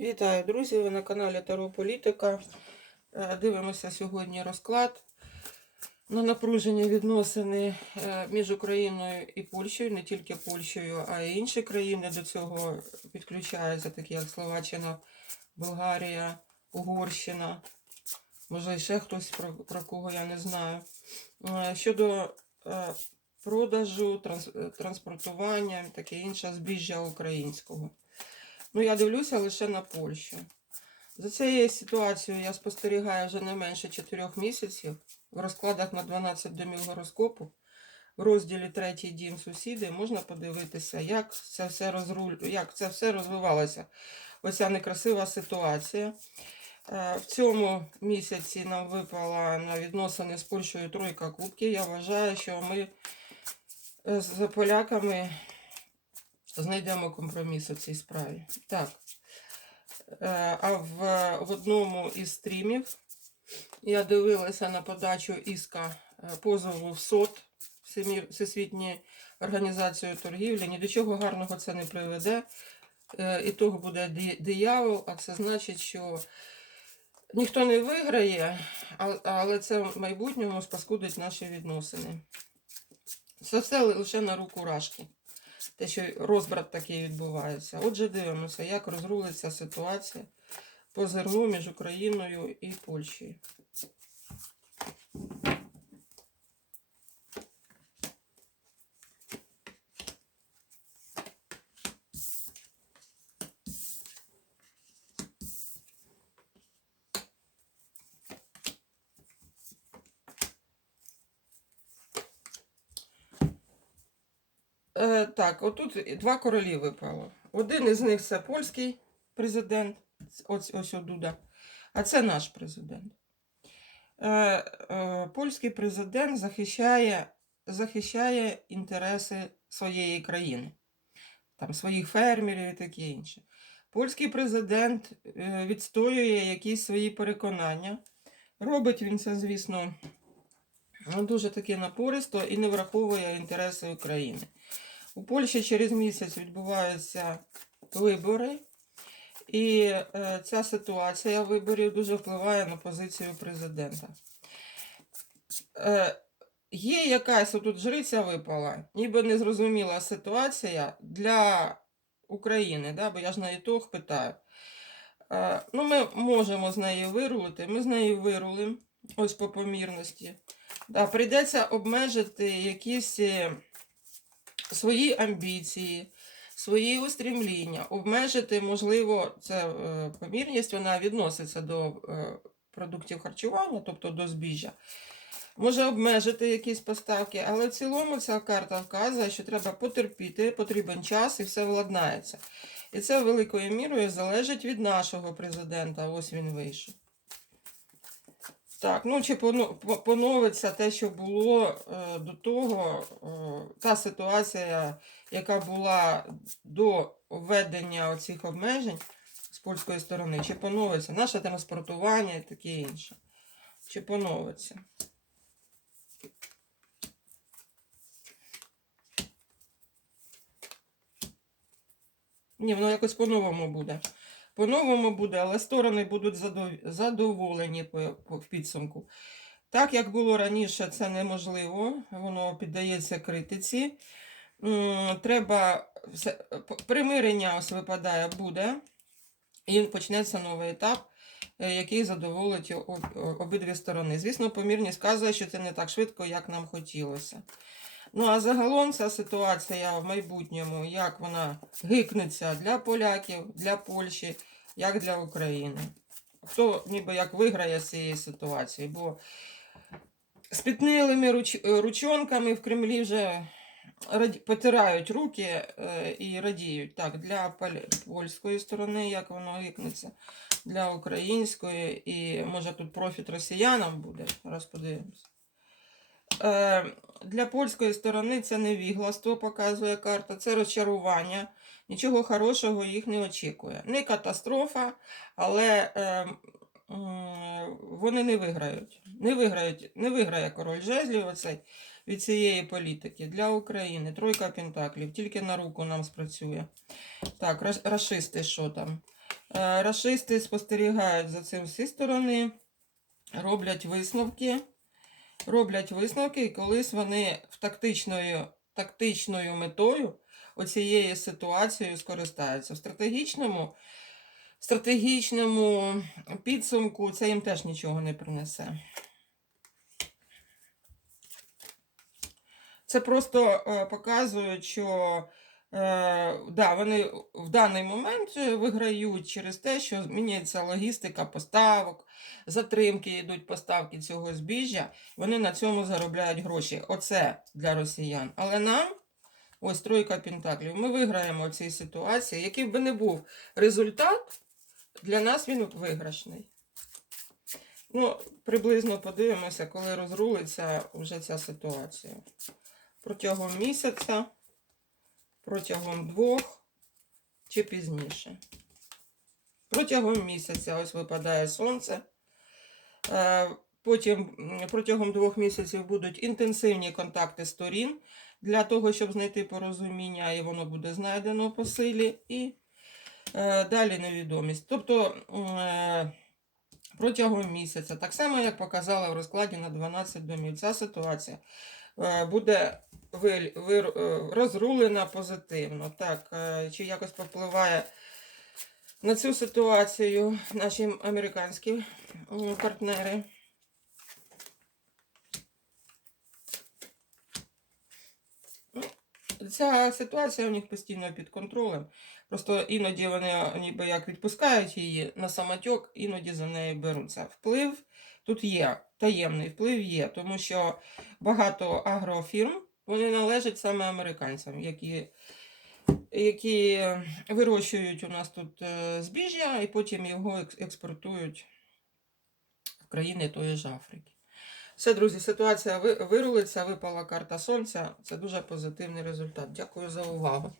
Вітаю, друзі! Ви на каналі Таро Політика. Е, Дивимося сьогодні розклад на напружені відносини е, між Україною і Польщею, не тільки Польщею, а й інші країни до цього підключаються, такі як Словаччина, Болгарія, Угорщина. Може, ще хтось про, про кого я не знаю. Е, Щодо продажу, транс, транспортування, таке інше збіжжя українського. Ну, я дивлюся лише на Польщу. За цією ситуацією я спостерігаю вже не менше 4 місяців. В розкладах на 12 домів гороскопу, в розділі третій дім сусіди можна подивитися, як це все розруль... як це все розвивалося. Оця некрасива ситуація. Е, В цьому місяці нам випала на відносини з Польщею тройка кубків. Я вважаю, що ми з поляками знайдемо компроміс у цій справі. Так. Е, А в, в одному із стрімів я дивилася на подачу іска е, позову в СОТ, Всесвітню організацію торгівлі. Ні до чого гарного це не приведе. Е, І того буде диявол, а це значить, що ніхто не виграє, але це в майбутньому спаскудить наші відносини. Це все лише на руку Рашки те, що розбрат такий відбувається. Отже, дивимося, як розрулиться ситуація по зерну між Україною і Польщею. Е, так, отут два королі випало. Один із них це польський президент, ось, ось Дуда, а це наш президент. Е, е, польський президент захищає, захищає інтереси своєї країни, там, своїх фермерів і таке інше. Польський президент е, відстоює якісь свої переконання. Робить він це, звісно, ну, дуже таки напористо і не враховує інтереси України. У Польщі через місяць відбуваються вибори, і е, ця ситуація виборів дуже впливає на позицію президента. Е, є якась тут жриця випала, ніби незрозуміла ситуація для України, да? бо я ж на ітог питаю. Е, ну, ми можемо з нею вирулити, ми з нею вирулимо, ось по помірності. Да, прийдеться обмежити якісь. Свої амбіції, свої устремління, обмежити, можливо, це помірність, вона відноситься до е, продуктів харчування, тобто до збіжжя. Може обмежити якісь поставки, але в цілому ця карта вказує, що треба потерпіти, потрібен час і все владнається. І це великою мірою залежить від нашого президента. Ось він вийшов. Так, ну чи поновиться те, що було е, до того, е, та ситуація, яка була до введення оцих обмежень з польської сторони, чи поновиться наше транспортування і таке інше. Чи поновиться? Ні, воно якось по-новому буде. По-новому буде, але сторони будуть задоволені в підсумку. Так як було раніше, це неможливо, воно піддається критиці. Треба примирення ось випадає, буде, і почнеться новий етап, е, який задоволить обидві сторони. Звісно, помірність вказує, що це не так швидко, як нам хотілося. Ну а загалом ця ситуація в майбутньому, як вона гикнеться для поляків, для Польщі, як для України. Хто ніби як виграє з цієї ситуації, бо з піднилими руч... ручонками в Кремлі вже раді... потирають руки е, і радіють. Так, для поль- польської сторони, як воно гикнеться, для української, і може тут профіт росіянам буде, раз подивимося. Е, для польської сторони це невігластво, показує карта, це розчарування. Нічого хорошого їх не очікує. Не катастрофа, але е, вони не виграють. Не виграють, не виграє король жезлів оцей від цієї політики для України. Тройка пентаклів, тільки на руку нам спрацює. Так, раш- рашисти, що там? Е, Рашисти спостерігають за цим всі сторони, роблять висновки. Роблять висновки, і колись вони в тактичною, тактичною метою оцією ситуацією скористаються. В стратегічному, стратегічному підсумку це їм теж нічого не принесе. Це просто е, показує, що да, вони в даний момент е, виграють через те, що змінюється логістика поставок, затримки йдуть поставки цього збіжжя, вони на цьому заробляють гроші. Оце для росіян. Але нам, ось тройка пентаклів, ми виграємо в цій ситуації. Який би не був результат, для нас він виграшний. Ну, приблизно подивимося, коли розрулиться вже ця ситуація. Протягом місяця, протягом двох чи пізніше. Протягом місяця ось випадає сонце. Е, Потім протягом двох місяців будуть інтенсивні контакти сторін для того, щоб знайти порозуміння, і воно буде знайдено по силі. І е, далі невідомість. Тобто е, протягом місяця, так само, як показала в розкладі на 12 домів, ця ситуація буде виль- вир- е, розрулена позитивно. Так, е, чи якось попливає на цю ситуацію наші американські партнери. Ця ситуація у них постійно під контролем. Просто іноді вони ніби як відпускають її на самотьок, іноді за неї беруться. Вплив тут є, таємний вплив є, тому що багато агрофірм вони належать саме американцям, які, які вирощують у нас тут е, збіжжя і потім його експортують в країни тої ж Африки. Все, друзі, ситуація вирулиться, випала карта сонця. Це дуже позитивний результат. Дякую за увагу.